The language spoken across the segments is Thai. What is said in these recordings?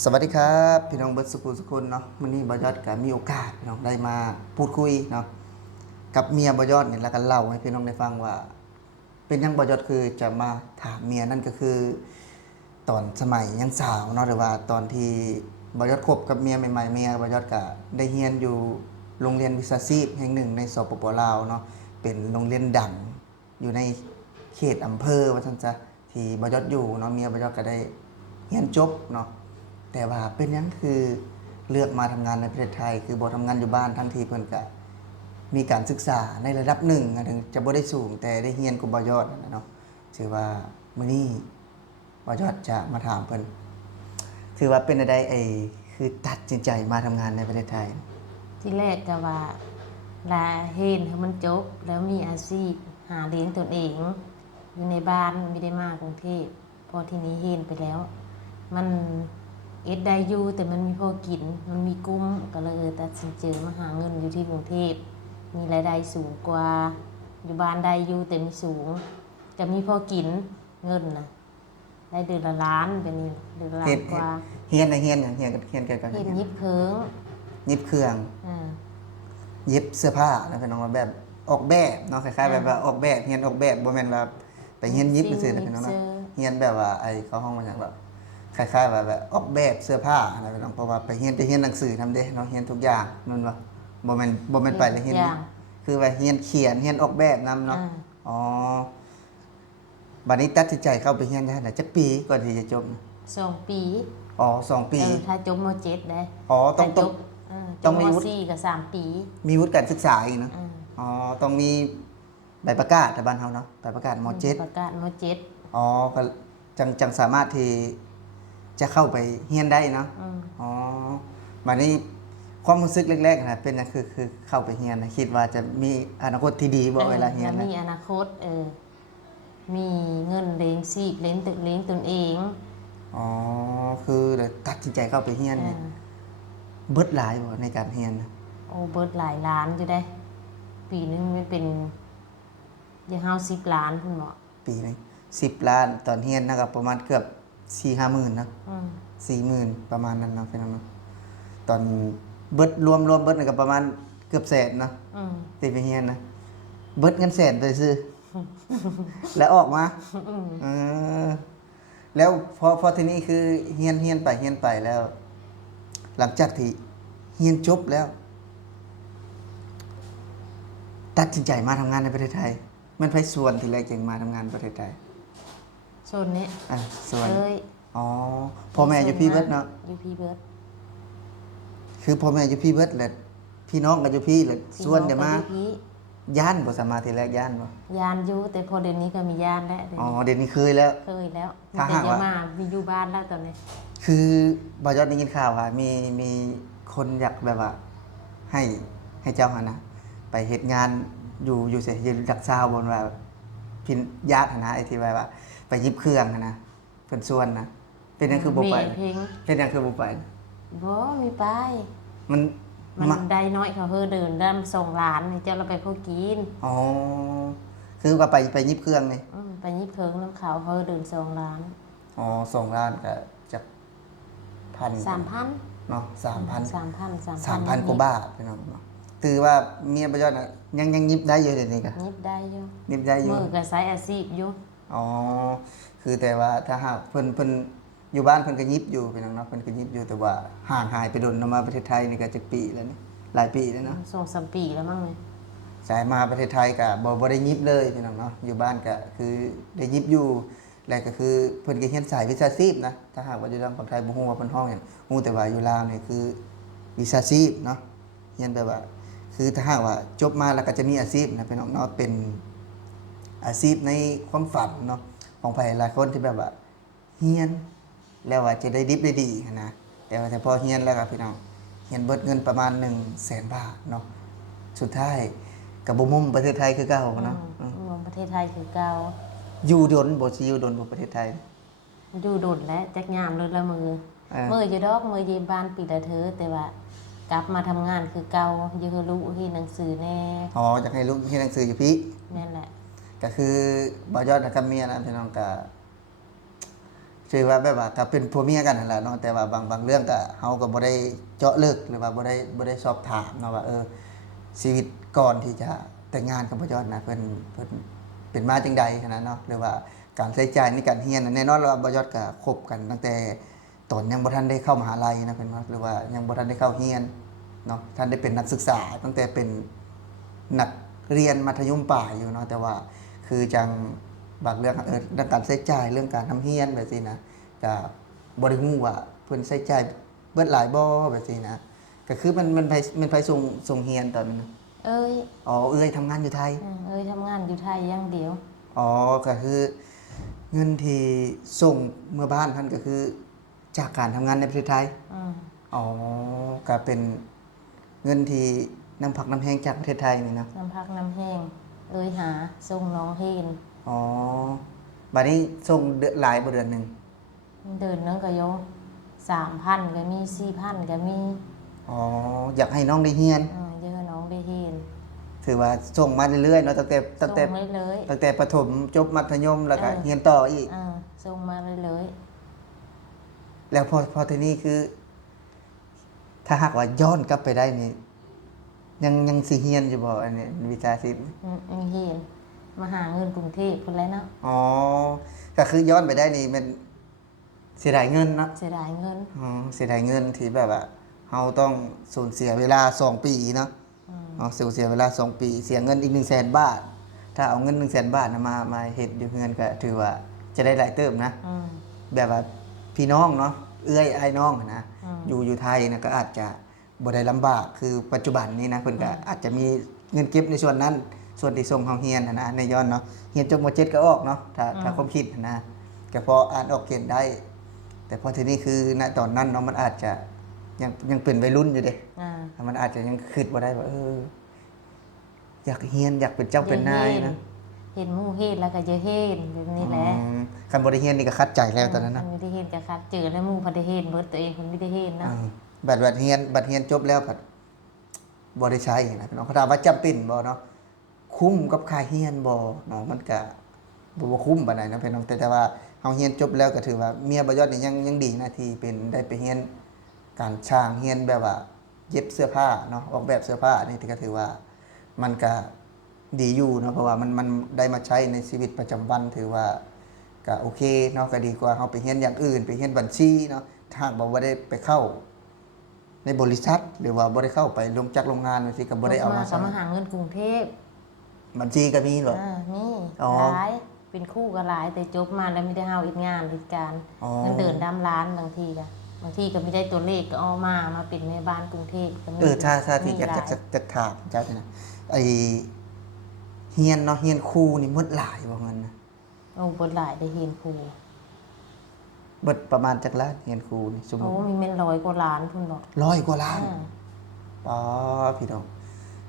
สวัสดีครับพี่น้องเบิร์ดสุขุสุคนเนาะวันนี้บอยอดก็มีโอกาสพี่น้องได้มาพูดคุยเนาะกับเมียบอยอดเนี่ยแล้วก็เล่าให้พี่น้องได้ฟังว่าเป็นยังบอยอดคือจะมาถามเมียนั่นก็คือตอนสมัยยังสาวเนาะหรือว่าตอนที่บอยอดคบกับเมียใหม่ๆเมียบอยอดก็ได้เรียนอยู่โรงเรียนวิชาชีพแห่งหนึ่งในสปปลาวเนาะเป็นโรงเรียนดังอยู่ในเขตอำเภอว่าท่านจะที่บอยอดอยู่เนาะเมียบอยอดก็ได้เรียนจบเนาะ แต่ว่าเป็นยังคือเลือกมาทำงานในประเทศไทยคือบ่ทำงานอยู่บ้านทั้งที่เพิ่นก็มีการศึกษาในระดับหนึ่งถึงจะบ่ได้สูงแต่ได้เรียนกว่าบ่ยอดนั่นแหละเนาะถือว่ามื้อนี้บ่ยอดจะมาถามเพิ่นถือว่าเป็นอะไรคือตัดสินใจมาทำงานในประเทศไทยที่แรกก็ว่าลาเห็นให้มันจบแล้วมีอาชีพหาเลี้ยงตนเองอยู่ในบ้านไม่ได้มากรุงเทพพอที่นี้เห็นไปแล้ว มันเอ็ดได้อยู่แต่มันมีพอกินมันมีกุ้มก็เลยตัดสินใจมาหาเงินอยู่ที่กรุงเทพมีรายได้สูงกว่าอยู่บ้านได้อยู่แต่มีสูงจะมีพอกินเงินนะได้เดือนละล้านเป็นนี้เดือนละล้านกว่าเฮียนน่ะเฮียนหยังเฮียนเกี่ยวกับเห็นยิบเพิงยิบเครื่องอ่าเย็บเสื้อผ้านะพี่น้องว่าแบบออกแบบเนาะคล้ายๆแบบว่าออกแบบเฮียนออกแบบบ่แม่นว่าไปเฮียนยิบซื่อๆนะพี่น้องเนาะเฮียนแบบว่าเขาห้องว่าหยังแบบ คล้ายๆแบบออกแบบเสื้อผ้าอะไรไปน้องเพราะว่าไปเรียนจะเรียนหนังสือทำเด้เนาะเรียนทุกอย่างนั่นว่าบ่แม่นไปเลยเรียนคือว่าเรียนเขียนเรียนออกแบบนำเนาะอ๋อบัดนี้ตัดสินใจเข้าไปเรียนได้น่ะจักปีก่อนที่จะจบ2 ปีอ๋อ2 ปีถ้าจบม.7ได้อ๋อต้องจบต้องมีวุฒิม.4ก็3 ปีมีวุฒิการศึกษาอีกเนาะอ๋อต้องมีใบประกาศแต่บ้านเฮาเนาะใบประกาศม.7ประกาศม.7อ๋อก็จังสามารถที่จะเข้าไปเรียนได้เนาะอ๋อบัดนี้ความรู้สึกแรกๆนะเป็นจังคือเข้าไปเรียนนะคิดว่าจะมีอนาคตที่ดีบ่เวลาเรียนนะมีอนาคตมีเงินเลี้ยงชีพเลี้ยงตึกเลี้ยงตนเองอ๋อคือเลยตัดสินใจเข้าไปเรียนเนี่ยเบิดหลายบ่ในการเรียนนะโอ้เบิดหลายล้านอยู่ได้ ปีนึงไม่เป็นอย่าเฮา10 ล้านพุ่นบ่ปีหนึง10 ล้านตอนเรียนนะครับประมาณเกือบ 4-5 หมื่นนะ40,000ประมาณนั้นเนาะพี่น้องเนาะตอนเบิดรวมเบิดนี่ก็ประมาณเกือบแสนเนาะที่ไปเรียนนะเบิดเงินแสนไปซื้อแล้วออกมาเออแล้วพอทีนี้คือเฮียนไปแล้ว หลังจากที่เฮียนจบแล้วตัดสินใจมาทำงานในประเทศไทยมันไปส่วนที่แรกจึงมาทำงานประเทศไทยโซนนี้ส่วนเอ้ยอ๋อพ่อแม่อยู่พี่เบิดเนาะอยู่พี่เบิดคือพ่อแม่อยู่พี่เบิดแหละพี่น้องก็อยู่พี่แหละส่วนเดี๋ยวมาย่านบ่สามารถที่แรกย่านบ่ยานอยู่แต่พอเดี๋ยวนี้ก็มียานแล้วอ๋อเดี๋ยวนี้เคยแล้วมีแต่จะมามีอยู่บ้านแล้วตอนนี้คือบอยอดได้ยินข่าวค่ะมีคนอยากแบบว่าให้เจ้าหานะไปเฮ็ดงานอยู่เสียอยู่ดักซาวบนว่าพินญาตินะไอ้ที่ว่าไปยิบเครื่องนะเพิ่นส่วนนะเป็นหยังคือบ่ไปเป็นหยังคือบ่ไปบ่มีไปมันได้น้อยเขาเฮอเดินด้าน2 ล้านนี่เจ้าเราไปพอกินอ๋อคือว่าไปยิบเครื่องนี่ไปยิบเพิงน้ำขาวเฮอเดิน2 ล้านอ๋อ2 ล้านก็จักพัน3,000เนาะ3,000 3,000กว่าบาทพี่น้องเนาะถือว่าเมียประยอดน่ะยังยิบได้อยู่เดี๋ยวนี้ก็ยิบได้อยู่ยิบได้อยู่มือก็ใช้อาชีพอยู่อ๋อคือแต่ว่าถ้าหากเพิ่นอยู่บ้านเพิ่นก็ยิบอยู่พี่น้องเนาะเพิ่นก็ยิบอยู่แต่ว่าห่างหายไปโดนมาประเทศไทยนี่ก็จักปีแล้วนี่หลายปีแล้วเนาะ2-3 ปีแล้วมั้งนี่สายมาประเทศไทยก็บ่ได้ยิบเลยพี่น้องเนาะอยู่บ้านก็คือได้ยิบอยู่แล้วก็คือเพิ่นก็เรียนสายวิชาชีพนะถ้าหากว่าอยู่ทางฝั่งไทยบ่ฮู้ว่าเพิ่นฮ้องหยังฮู้แต่ว่าอยู่ลาวนี่คือวิชาชีพเนาะเรียนแบบว่าคือถ้าหากว่าจบมาแล้วก็จะมีอาชีพนะพี่น้องเนาะเป็นอาชีพในความฝันเนาะของใครหลายคนที่แบบว่าเฮียนแล้วว่าจะได้ดิบได้ดีนะแต่ว่าพอเฮียนแล้วครับพี่น้องเฮียนเบิดเงินประมาณ100,000 บาทเนาะสุดท้ายกับบ่มุมประเทศไทยคือเก่าเนาะประเทศไทยคือเก่าอยู่ดนบ่สิอยู่ดนบ่ประเทศไทยอยู่ดนแล้วจักยามเลยละมืออยู่ดอกมือเยบ้านปีละเธอแต่ว่ากลับมาทำงานคือเก่าอยู่คือลูกเรียนหนังสือแน่อ๋ออยากให้ลูกเรียนหนังสืออยู่พี่นั่นแหละก็คือบ่ยอดกับเมียนะพี่น้องก็ ถือว่าแบบว่าก็เป็นผัวเมียกันนั่นแหละเนาะแต่ว่าบางเรื่องก็เฮาก็บ่ได้เจาะลึกหรือว่าบ่ได้สอบถามเนาะว่าชีวิตก่อนที่จะแต่งงานกับพ่อยอดนะเพิ่นเป็นมาจังใดขนาดนั้นเนาะหรือว่าการใช้จ่ายในการเรียนน่ะแน่นอนว่าบ่อยอดก็คบกันตั้งแต่ตอนยังบ่ทันได้เข้ามหาลัยนะเพิ่นว่าหรือว่ายังบ่ทันได้เข้าเรียนเนาะท่านได้เป็นนักศึกษาตั้งแต่เป็นนักเรียนมัธยมปลายอยู่เนาะแต่ว่าคือจังบางเรื่องเรื่องการใช้จ่ายเรื่องการทำเรียนแบบนี้นะก็บ่ได้ฮู้ว่าเพิ่นใช้จ่ายเบิดหลายบ่แบบนี้นะก็คือมันไปส่งเรียนตอนนั้นนะ เอ้ย อ๋อทำงานอยู่ไทย เอ้ยทำงานอยู่ไทยอย่างเดียว อ๋อก็คือเงินที่ส่งเมื่อบ้านท่านก็คือจากการทำงานในประเทศไทย อืม อ๋อก็เป็นเงินที่นำผักน้ำแห้งจากประเทศไทยนี่นะ น้ำพักน้ำแห้งเอ้ยหาส่งน้องเฮน อ๋อบัดนี้ส่งเดือนหลายบ่เดือนหนึ่ง เดินนึงก็โย3,000ก็มี4,000ก็มี อ๋ออยากให้น้องได้เรียน เยอะน้องได้เฮน ถือว่าส่งมาเรื่อยๆเนาะตั้งแต่ ส่งเลย ตั้งแต่ประถมจบมัธยมแล้วก็เรียนต่ออีก ส่งมาเลย แล้วพอทีนี้คือ ถ้าหากว่าย้อนกลับไปได้นี่ยังสิเฮียนอยู่บ่อันนี้วิชาศิลป์ มีเฮนมาหาเงินกรุงเทพพุ่นแล้วเนาะ อ๋อก็คือย้อนไปได้นี่มันเสียดายเงินเนาะ เสียดายเงิน อ๋อเสียดายเงินที่แบบว่าเราต้องสูญเสียเวลา2ปีเนาะอ๋อสูญเสียเวลา2ปีเสียเงินอีก100,000 บาท ถ้าเอาเงิน100,000 บาทนะมาเฮ็ดอยู่เงินก็ถือว่าจะได้หลายเติมนะ แบบว่าพี่น้องเนาะเอื้อยไอ้น้องนะอยู่ไทยนะก็อาจจะบ่ได้ลำบากคือปัจจุบันนี้นะเพิ่นก็อาจจะมีเงินเก็บในส่วนนั้น ส่วนที่ส่งเฮาเรียนนะในย้อนเนาะเรียนจบม .7 ก็ออกเนาะถ้าความคิดนะก็พออ่านออกเขียนได้ แต่พอทีนี้คือณตอนนั้นเนาะมันอาจจะยังเป็นวัยรุ่นอยู่เด้มันอาจจะยังคิดบ่ได้ว่าอยากเรียนอยากเป็นเจ้าเป็นนายนะ เห็นหมู่เฮนแล้วก็จะเฮนแบบนี้แหละ คันบ่ได้เรียนนี่ก็คัดใจแล้วตอนนั้นนะ ไม่ได้เฮนก็คัดเจอแล้วหมู่บ่ได้เฮนเบิดตัวเองคนไม่ได้เฮนเนาะ บัดเรียนจบแล้วบัดบ่ได้ใช้นะพี่น้องเขาถามว่าจำเป็นบ่เนาะคุ้มกับค่าเรียนบ่เนาะมันก็บ่คุ้มปานใดนะพี่น้องแต่ว่าเฮาเรียนจบแล้วก็ถือว่าเมียบ่ยอดนี่ยังดีนะที่เป็นได้ไปเรียนการช่างเรียนแบบว่าเย็บเสื้อผ้าเนาะออกแบบเสื้อผ้านี่ก็ถือว่ามันก็ดีอยู่เนาะเพราะว่ามันได้มาใช้ในชีวิตประจำวันถือว่าก็โอเคเนาะก็ดีกว่าเฮาไปเรียนอย่างอื่นไปเรียนบัญชีเนาะถ้าหากบ่ได้ไปเข้าในบริษัทหรือว่าบ่ได้เข้าไปลงจากโรงงานสิก็บ่ได้เอามา ก็มาหาเงินกรุงเทพ บัญชีก็มีเหรอ มี อ๋อ หลายเป็นคู่ก็หลายแต่จบมาแล้วไม่ได้เฮาอีกงานอีกการ อ๋อ เงินเดินดำร้านบางทีก็ไม่ได้ตัวเลขก็เอามาเป็นแม่บ้านกรุงเทพก็มี ถ้าที่อยาก มีหลาย จะถามเจ้าเนี่ยนะไอเฮียนเนาะเฮียนครูนี่หมดหลายบ่เงินนะ โอ้บ่หลายได้เห็นครู เบิดประมาณจักล้านเฮียนครูนี่สมมุ โอ้ ติ มีเป็น100 กว่าล้านพุ่นบอก 100 กว่าล้านอ๋อพี่น้อง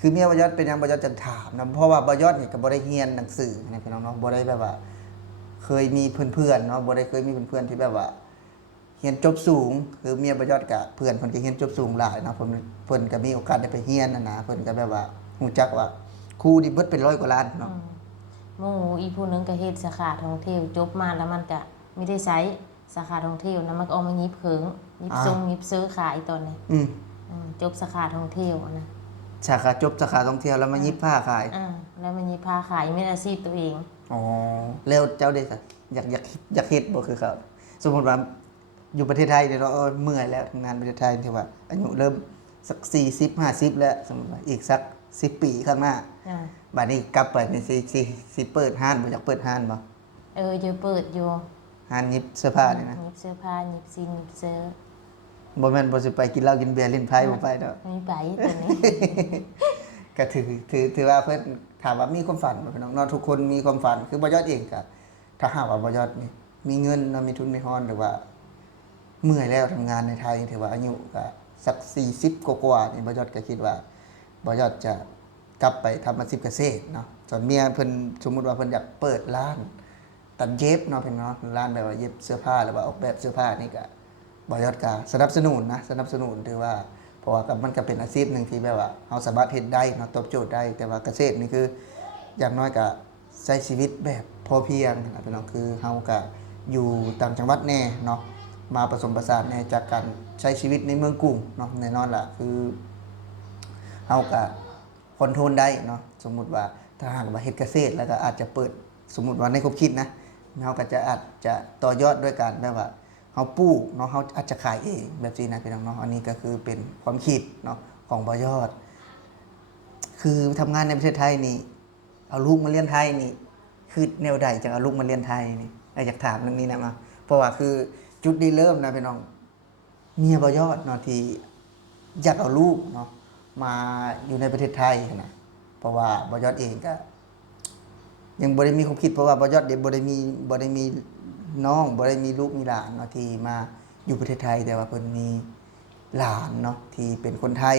คือเมียบ่ยอดเป็นหยังบ่ยอดจะถามนะเพราะว่าบ่ยอดนี่ก็บ่ได้เรียนหนังสือนะพี่น้องเนาะบ่ได้แบบว่า เคยมีเพื่อนๆเนาะบ่ได้เคยมีเพื่อนๆที่แบบว่าเรียนจบสูง คือเมียบ่ยอดกับเพื่อนเพิ่นก็เรียนจบสูงหลายเนาะเพิ่นก็มีโอกาสได้ไปเรียนนะเพิ่นก็แบบว่าฮู้จักว่าครูนี่เบิดเป็น100 กว่าล้านเนาะ หมู่อีผู้หนึงก็เฮ็ดสาขาท่องเที่ยวจบมาแล้วมันก็ไม่ได้ใช้สาขาท่องเที่ยวนะมันก็เอามายิบเขิงยิบทรงยิบซื้อขายตอนนี้ อืม จบสาขาท่องเที่ยวนะ สาขาจบสาขาท่องเที่ยวแล้วมายิบผ้าขาย แล้วมันยิบพาขายไม่ได้อาชีพตัวเอง อ๋อแล้วเจ้าได้สักอยากเฮ็ดบ่คือเขาสมมุติว่าอยู่ประเทศไทยเนี่ยเราเมื่อยแล้วทำงานประเทศไทยที่ว่าอายุเริ่มสัก40 50แล้วสมมุติว่าอีกสัก10 ปีข้างหน้าบัดนี้กลับไปนี่สิเปิดห้านบ่อยากเปิดห้านบ่ อยู่เปิดอยู่ ห้านยิบเสื้อผ้านี่นะ ยิบเสื้อผ้ายิบซินยิบเสื้อ บ่แม่นบ่สิไปกินเหล้ากินเบียร์เล่นไพ่บ่ไปดอก มีไปตัวนี้ ก็ถือว่าเพิ่นถามว่ามีความฝันบ่พี่น้องเนาะทุกคนมีความฝันคือบ่ยอดเองก็ถ้าหากว่าบ่ยอดนี่มีเงินเนาะมีทุนมีฮ้อนหรือว่า เมื่อยแล้วทำงานในไทยถือว่าอายุก็สัก40กว่าๆนี่บ่ยอดก็คิดว่าบ่ยอดจะกลับไปทำอาชีพเกษตรเนาะส่วนเมียเพิ่นสมมุติว่าเพิ่นอยากเปิดร้านตัดเย็บเนาะเพิ่นเนาะร้านแบบว่าเย็บเสื้อผ้าหรือว่าออกแบบเสื้อผ้านี่ก็บ่ยอดก็สนับสนุนนะสนับสนุนถือว่าเพราะว่ามันก็เป็นอาชีพหนึงที่แบบว่าเฮาสามารถเฮ็ดได้เนาะตอบโจทย์ได้แต่ว่าเกษตรนี่คืออย่างน้อยก็ใช้ชีวิตแบบพอเพียงนะพี่น้องคือเฮาก็ อยู่ต่างจังหวัดแน่เนาะมาผสมผสานแน่จากการใช้ชีวิตในเมืองกรุงเนาะแน่นอนล่ะคือเฮาก็คอนโทรลได้เนาะสมมุติว่าถ้าหากว่าเฮ็ดเกษตรแล้วก็อาจจะเปิดสมมุติว่าในความคิดนะเฮาก็จะอาจจะต่อยอดด้วยการแบบว่าเฮาปลูกเนาะเฮาอาจจะขายเองแบบนี้นะพี่น้องเนาะอันนี้ก็คือเป็นความคิดเนาะของบ่ยอด คือทำงานในประเทศไทยนี่เอาลูกมาเรียนไทยนี่คือแนวใดจะเอาลูกมาเรียนไทยนี่อยากถามเรื่องนี้นะมาเพราะว่าคือจุดนี้เริ่มนะพี่น้องเมียบ่ยอดเนาะที่อยากเอาลูกเนาะมาอยู่ในประเทศไทยนะเพราะว่าบ่ยอดเองก็ยังบ่ได้มีความคิดเพราะว่าบ่ยอดเด็กบ่ได้มีน้องบ่ได้มีลูกมีหลานเนาะที่มาอยู่ประเทศไทยแต่ว่าเพิ่นมีหลานเนาะที่เป็นคนไทย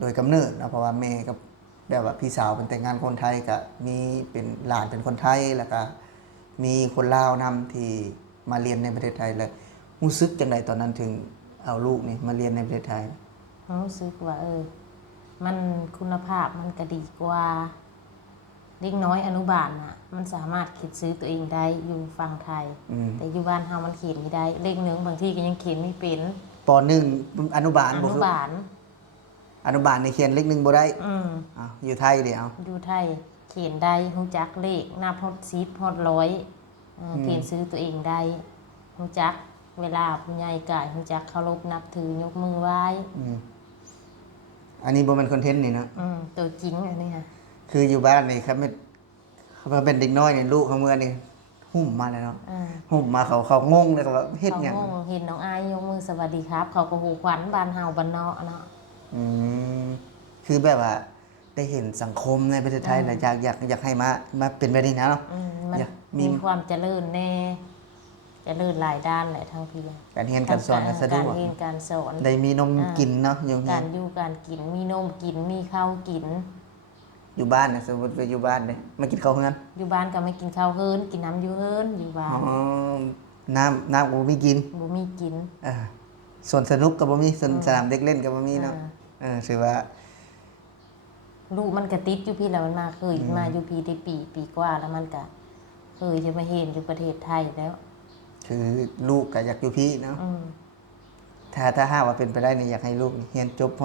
โดยกำเนิดนะเพราะว่าแม่กับแบบว่าพี่สาวเป็นแต่งงานคนไทยก็มีเป็นหลานเป็นคนไทยแล้วก็มีคนลาวนำที่มาเรียนในประเทศไทยเลยรู้สึกจังไดตอนนั้นถึงเอาลูกนี่มาเรียนในประเทศไทยรู้สึกว่ามันคุณภาพมันก็ดีกว่าเด็กน้อยอนุบาลน่ะมันสามารถคิดซื้อตัวเองได้อยู่ฝั่งไทยแต่อยู่บ้านเฮามันเขียนไม่ได้เลขหนึ่งบางทีก็ยังเขียนไม่เป็นป .1 อนุบาลอ บ่ นุ คือ บาลอนุบาลในเขียนเลข1บ่ได้อ้าวอยู่ไทยเดี๋ยวอยู่ไทยเขียนได้ฮู้จักเลขนับฮอด10ฮอด100เขียนซื้อตัวเองได้ฮู้จักเวลาผู้ใหญ่กายฮู้จักเคารพนับถือยกมือไหว้อันนี้บ่แม่นคอนเทนต์นี่เนาะตัวจริงอันนี้ค่ะคืออยู่บ้านนี่ครับเขาเป็นเด็กน้อยนี่ลูกเขาเมื่อนี่หุ่มมาเลยเนาะหุ่มมาเขางงเลยก็ว่าเฮ็ดหยังเห็นน้องอายยกมือสวัสดีครับเขาก็ฮู้ขวัญบ้านเฮาบ้านนอกเนาะคือแบบว่าได้เห็นสังคมในประเทศไทยแล้วอยากให้มาเป็นแบบนี้นะเนาะมันมีความเจริญแน่เจริญหลายด้านแหละทั้งพี่การเรียนการสอนก็สะดวกการเรียนการสอนได้มีนมกินเนาะอยู่การอยู่การกินมีนมกินมีข้าวกินอยู่บ้านนะสมมติไปอยู่บ้านเลยมากินข้าวเฮือนอยู่บ้านก็ไม่กินข้าวเฮิรนกินน้ำอยู่เฮิรนอยู่บ้านน้ำบ่มีกินบ่มีกินส่วนสนุกก็บ่มีส่วนสนามเด็กเล่นก็บ่มีเนาะถือว่าลูกมันก็ติดอยู่พี่แล้วมันเคยมาอยู่พี่ได้ปีกว่าแล้วมันก็เคยจะมาเห็นอยู่ประเทศไทยแล้วคือลูกก็อยากอยู่พี่เนาะถ้าหากว่าเป็นไปได้นี่อยากให้ลูกเรียนจบม.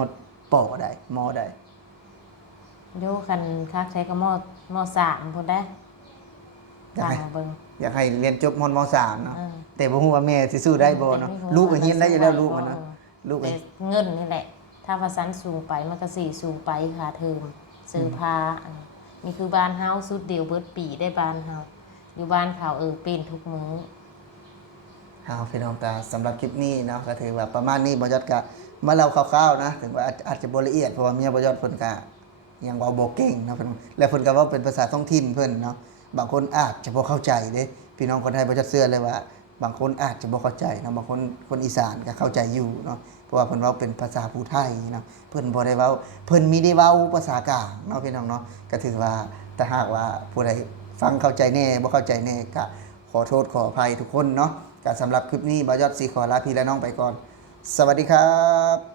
ป.ได้ม.ได้โยคันคักใช้ก็ม.3 พุ่นได้อยากให้เรียนจบม.3 เนาะแต่บ่ฮู้ว่าแม่สิสู้ได้บ่เนาะลูกก็เรียนได้อยู่แล้วลูกมันเนาะลูกเงินนี่แหละถ้าภาษาสูงไปมันก็สิสูงไปค่าเทอมซื้อผ้านี่คือบ้านเฮาสุดเดียวเบิดปีได้บ้านเฮาอยู่บ้านเขาเป็นทุกมื้อพี่น้องก็สำหรับคลิปนี้เนาะก็ถือว่าประมาณนี้บ่ยอดก็มาเล่าคร่าวๆนะถึงว่าอาจจะบ่ละเอียดเพราะว่าเมียบ่ยอดเพิ่นก็ยังเว้าบ่เก่งเนาะเพิ่นแล้วเพิ่นก็เว้าเป็นภาษาท้องถิ่นเพิ่นเนาะบางคนอาจจะบ่เข้าใจเด้พี่น้องคนไทยบ่จะเชื่อเลยว่าบางคนอาจจะบ่เข้าใจเนาะบางคนอีสานก็เข้าใจอยู่เนาะเพราะว่าเพิ่นเว้าเป็นภาษาผู้ไทยเนาะเพิ่นบ่ได้เว้าเพิ่นมีได้เว้าภาษากลางเนาะพี่น้องเนาะก็ถือว่าถ้าหากว่าผู้ใดฟังเข้าใจแน่บ่เข้าใจแน่ก็ขอโทษขออภัยทุกคนเนาะก็สำหรับคลิปนี้บ่ยอดสิขอลาพี่และน้องไปก่อนสวัสดีครับ